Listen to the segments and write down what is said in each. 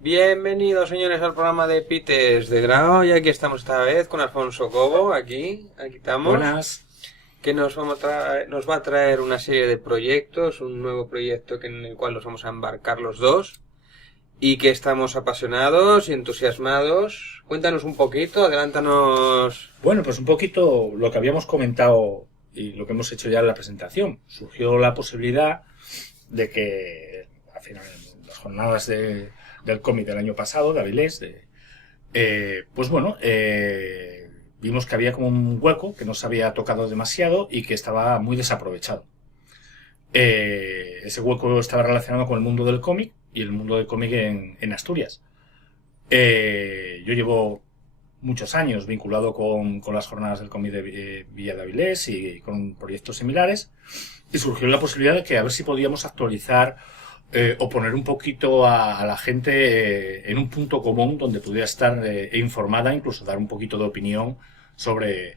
Bienvenidos, señores, al programa de Pites de Grau. Y aquí estamos esta vez con Alfonso Cobo. Aquí estamos. Buenas. Que nos va a traer una serie de proyectos, un nuevo proyecto en el cual nos vamos a embarcar los dos. Y que estamos apasionados y entusiasmados. Cuéntanos un poquito, adelántanos. Bueno, pues un poquito lo que habíamos comentado y lo que hemos hecho ya en la presentación. Surgió la posibilidad de que, al final, en las jornadas del cómic del año pasado, de Avilés, vimos que había como un hueco que no se había tocado demasiado y que estaba muy desaprovechado. Ese hueco estaba relacionado con el mundo del cómic y el mundo del cómic en Asturias. Yo llevo muchos años vinculado con las jornadas del cómic de Villa de Avilés y con proyectos similares, y surgió la posibilidad de que a ver si podíamos actualizar o poner un poquito a la gente en un punto común donde pudiera estar informada, incluso dar un poquito de opinión sobre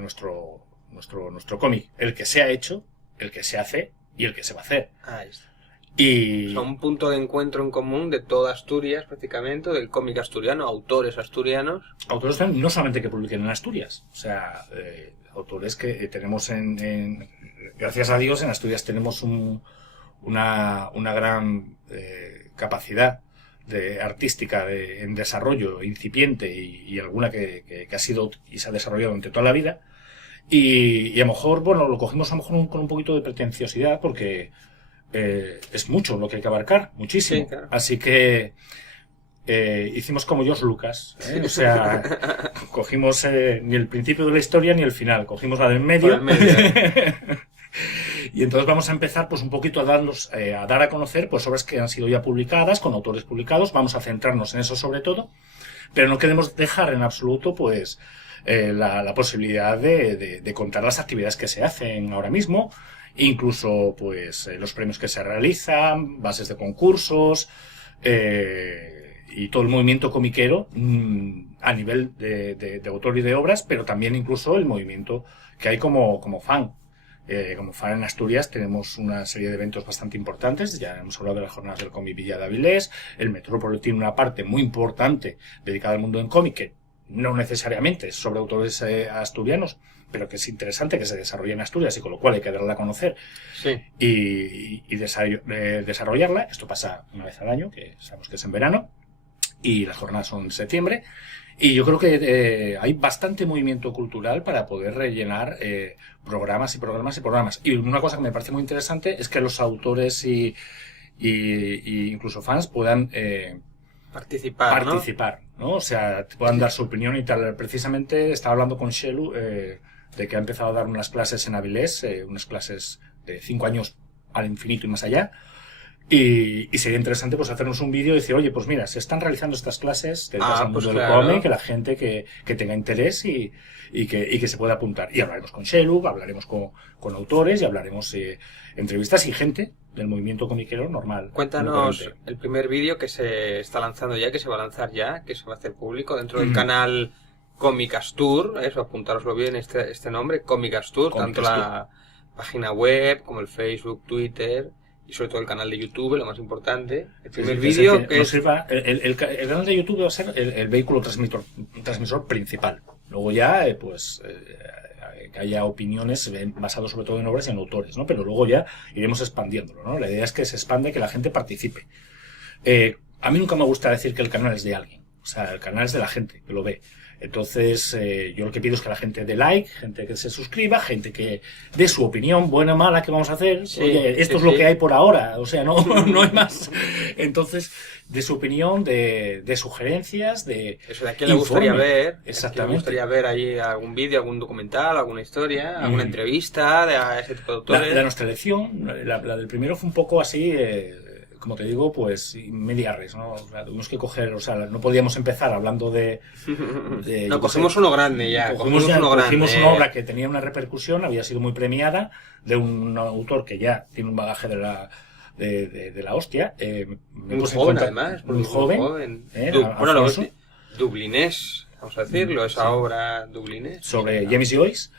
nuestro cómic, el que se ha hecho, el que se hace y el que se va a hacer. Ahí está. Y O sea, un punto de encuentro en común de toda Asturias, prácticamente, del cómic asturiano, autores asturianos. autores no solamente que publiquen en Asturias, o sea, autores que tenemos gracias a Dios, en Asturias tenemos una gran capacidad artística en desarrollo incipiente y alguna que ha sido y se ha desarrollado durante toda la vida, y a lo mejor, bueno, lo cogimos a lo mejor con un poquito de pretenciosidad porque es mucho lo que hay que abarcar, muchísimo. Sí, claro. Así que hicimos como George Lucas, o sea, cogimos ni el principio de la historia ni el final, cogimos la del medio. Por el medio. Y entonces vamos a empezar pues un poquito a dar a conocer pues obras que han sido ya publicadas, con autores publicados. Vamos a centrarnos en eso sobre todo, pero no queremos dejar en absoluto pues la posibilidad de contar las actividades que se hacen ahora mismo, incluso pues los premios que se realizan, bases de concursos, y todo el movimiento comiquero a nivel de autor y de obras, pero también incluso el movimiento que hay como fan. Como fan en Asturias tenemos una serie de eventos bastante importantes. Ya hemos hablado de las jornadas del cómic Villa de Avilés. El Metrópolo tiene una parte muy importante dedicada al mundo del cómic, que no necesariamente es sobre autores asturianos, pero que es interesante que se desarrolle en Asturias y con lo cual hay que darla a conocer. Sí. Y desarrollarla. Esto pasa una vez al año, que sabemos que es en verano, y las jornadas son en septiembre. Y yo creo que hay bastante movimiento cultural para poder rellenar programas y programas y programas. Y una cosa que me parece muy interesante es que los autores y incluso fans puedan Participar, ¿no? O sea, puedan dar su opinión y tal. Precisamente estaba hablando con Shelu de que ha empezado a dar unas clases en Avilés, unas clases de 5 años al infinito y más allá. Y sería interesante pues hacernos un vídeo y decir, oye, pues mira, se están realizando estas clases dedicadas al mundo del cómic, que la gente que tenga interés y que se pueda apuntar. Y hablaremos con Shelu, hablaremos con autores y hablaremos entrevistas y gente del movimiento comiquero normal. Cuéntanos el primer vídeo que se está lanzando ya, que se va a lanzar ya, que se va a hacer público dentro del canal Comic Astur, eso, apuntároslo bien este nombre, Comic Astur, tanto la página web como el Facebook, Twitter y sobre todo el canal de YouTube, lo más importante. El primer vídeo que es... El canal de YouTube va a ser el vehículo transmisor principal. Luego ya, que haya opiniones basadas sobre todo en obras y en autores, ¿no? Pero luego ya iremos expandiéndolo, ¿no? La idea es que se expande, que la gente participe. A mí nunca me gusta decir que el canal es de alguien. O sea, el canal es de la gente que lo ve. Entonces, yo lo que pido es que la gente dé like, gente que se suscriba, gente que dé su opinión, buena o mala, ¿qué vamos a hacer? Sí, oye, esto es lo que hay por ahora, o sea, no hay más. Entonces, de su opinión, de sugerencias, de eso, de a quién le gustaría ver. Exactamente. ¿A quién le gustaría ver allí algún vídeo, algún documental, alguna historia, alguna entrevista de ese tipo de autores? La nuestra elección, la del primero fue un poco así... como te digo, pues media res, ¿no? O sea, tuvimos que coger, o sea, no podíamos empezar hablando no, cogimos uno grande ya. Cogimos una obra que tenía una repercusión, había sido muy premiada, de un autor que ya tiene un bagaje de la hostia. Muy joven, además. Muy joven. Bueno, dublinés, vamos a decirlo, esa obra dublinés. Sobre James Joyce.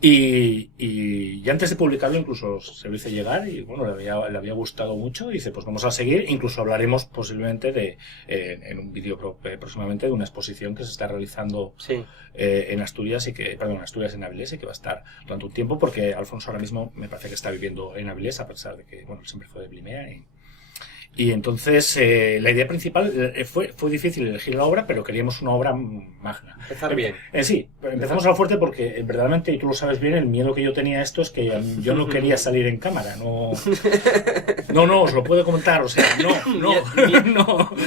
Y antes de publicarlo incluso se lo hice llegar y bueno, le había gustado mucho y dice, pues vamos a seguir, incluso hablaremos posiblemente en un vídeo próximamente de una exposición que se está realizando en Asturias en Avilés y que va a estar durante un tiempo porque Alfonso ahora mismo me parece que está viviendo en Avilés a pesar de que, bueno, siempre fue de Blimea y entonces la idea principal fue difícil elegir la obra, pero queríamos una obra magna. Empezar bien. Sí, empezamos a lo fuerte porque verdaderamente, y tú lo sabes bien, el miedo que yo tenía a esto es que yo no quería salir en cámara. No, os lo puedo comentar, o sea, no.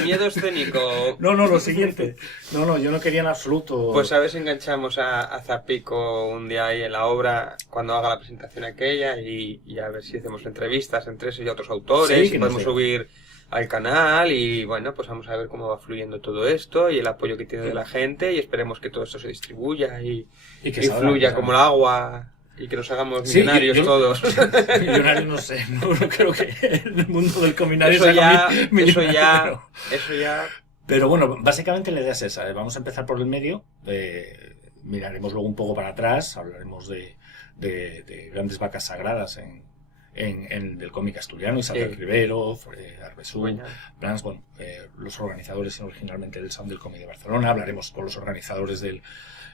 Miedo escénico. No, lo siguiente. No, yo no quería en absoluto. Pues a ver si enganchamos a Zapico un día ahí en la obra, cuando haga la presentación aquella, y a ver si hacemos entrevistas entre esos y otros autores, sí, y podemos subir al canal y bueno, pues vamos a ver cómo va fluyendo todo esto y el apoyo que tiene de la gente y esperemos que todo esto se distribuya y fluya como el agua y que nos hagamos millonarios todos. Millonarios no sé, no creo que el mundo del cominario eso ya. Pero bueno, básicamente la idea es esa, vamos a empezar por el medio, miraremos luego un poco para atrás, hablaremos de grandes vacas sagradas del cómic asturiano, Isabel Rivero, Arbesú, Blans, bueno, los organizadores originalmente del Sound del Cómic de Barcelona, hablaremos con los organizadores de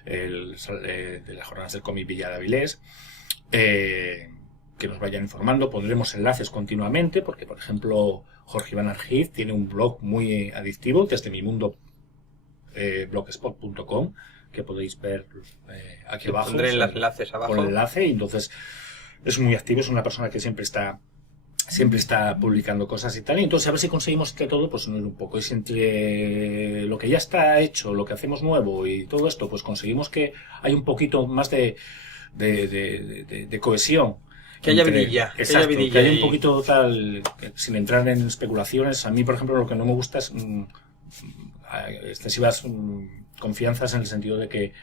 las jornadas del cómic Villa de Avilés, que nos vayan informando, pondremos enlaces continuamente, porque por ejemplo Jorge Iván Argiz tiene un blog muy adictivo, desde mi mundo blogspot.com, que podéis ver aquí abajo. Pondré los enlaces abajo. Por el enlace, y entonces es muy activo, es una persona que siempre está publicando cosas y tal, y entonces a ver si conseguimos que todo pues unir un poco, y si entre lo que ya está hecho, lo que hacemos nuevo y todo esto, pues conseguimos que hay un poquito más de cohesión. Que haya vidilla. Exacto, que haya un poquito tal, sin entrar en especulaciones. A mí, por ejemplo, lo que no me gusta es excesivas confianzas en el sentido de que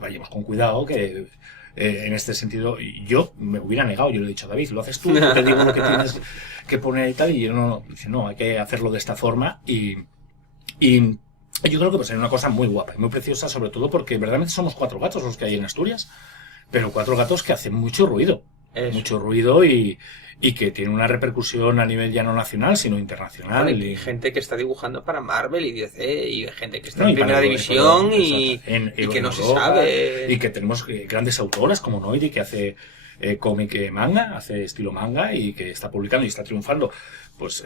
vayamos con cuidado, que en este sentido yo me hubiera negado, yo le he dicho a David, lo haces tú, te digo lo que tienes que poner y tal, y yo no, hay que hacerlo de esta forma y yo creo que pues es una cosa muy guapa y muy preciosa, sobre todo porque verdaderamente somos 4 gatos los que hay en Asturias, pero 4 gatos que hacen mucho ruido. Mucho ruido y que tiene una repercusión a nivel ya no nacional, sino internacional. Bueno, y gente que está dibujando para Marvel y DC, y gente que está en primera división y que no se sabe. Y que tenemos grandes autoras como Noiri, que hace cómic manga, hace estilo manga, y que está publicando y está triunfando pues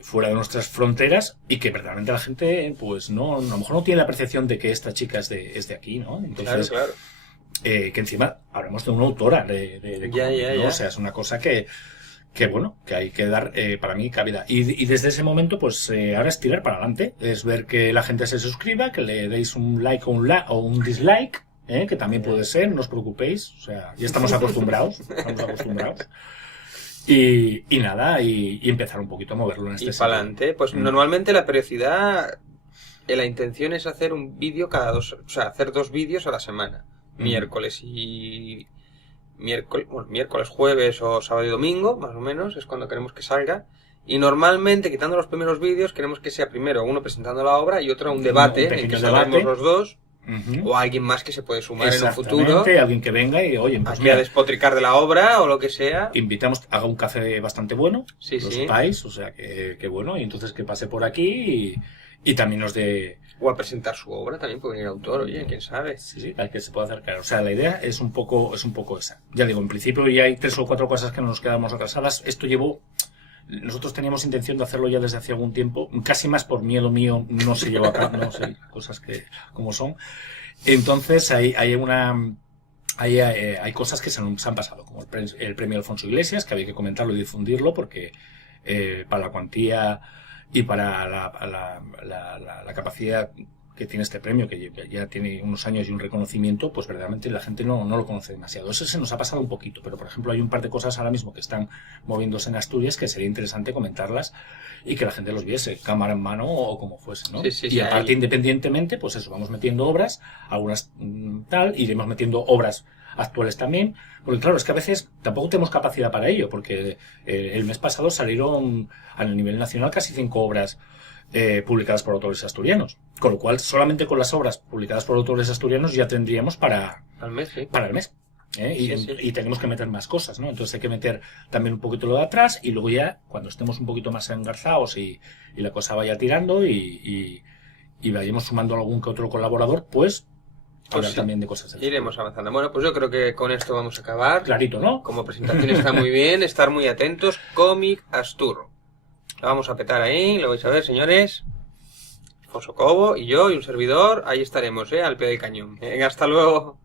fuera de nuestras fronteras, y que verdaderamente la gente pues no, a lo mejor no tiene la percepción de que esta chica es de aquí, ¿no? Entonces, claro. Que encima hablamos de una autora de cómic, ¿no? O sea, es una cosa que bueno, que hay que dar para mí cabida. Y desde ese momento, pues ahora es tirar para adelante, es ver que la gente se suscriba, que le deis un like o un dislike, que también puede ser, no os preocupéis, o sea, ya estamos acostumbrados, y nada, y empezar un poquito a moverlo en este sentido. Y para adelante, pues normalmente la periodicidad, la intención es hacer un vídeo hacer 2 vídeos a la semana. Miércoles, jueves o sábado y domingo, más o menos, es cuando queremos que salga. Y normalmente, quitando los primeros vídeos, queremos que sea primero uno presentando la obra y otro un debate en que salgamos los dos, o alguien más que se puede sumar en un futuro. Alguien que venga y, oye, pues aquí a despotricar de la obra o lo que sea. Invitamos, haga un café bastante bueno, lo sepáis, o sea, que bueno, y entonces que pase por aquí y también nos dé... O a presentar su obra, también puede venir autor, oye, quién sabe. Sí, al que se pueda acercar. O sea, la idea es un poco esa. Ya digo, en principio ya hay 3 o 4 cosas que nos quedamos atrasadas. Nosotros teníamos intención de hacerlo ya desde hace algún tiempo, casi más por miedo mío no se llevó a cabo, no sé, cosas que como son. Entonces hay cosas que se han pasado, como el premio Alfonso Iglesias, que había que comentarlo y difundirlo, porque para la cuantía y para la capacidad que tiene este premio, que ya tiene unos años y un reconocimiento, pues verdaderamente la gente no lo conoce demasiado. Eso se nos ha pasado un poquito, pero por ejemplo hay un par de cosas ahora mismo que están moviéndose en Asturias que sería interesante comentarlas y que la gente los viese, cámara en mano o como fuese, ¿no? Y aparte, independientemente, pues eso, vamos metiendo obras, algunas iremos metiendo obras actuales también, porque claro, es que a veces tampoco tenemos capacidad para ello, porque el mes pasado salieron a nivel nacional casi 5 obras publicadas por autores asturianos, con lo cual solamente con las obras publicadas por autores asturianos ya tendríamos para el mes. Y tenemos que meter más cosas, ¿no? Entonces hay que meter también un poquito lo de atrás y luego ya, cuando estemos un poquito más engarzados y la cosa vaya tirando y vayamos sumando algún que otro colaborador, pues hablar también de cosas así. Iremos avanzando. Bueno, pues yo creo que con esto vamos a acabar. Clarito, ¿no? Como presentación está muy bien, estar muy atentos. Comic Astur. La vamos a petar ahí, lo vais a ver, señores. Alfonso Cobo y yo y un servidor, ahí estaremos, al pie del cañón. Venga, hasta luego.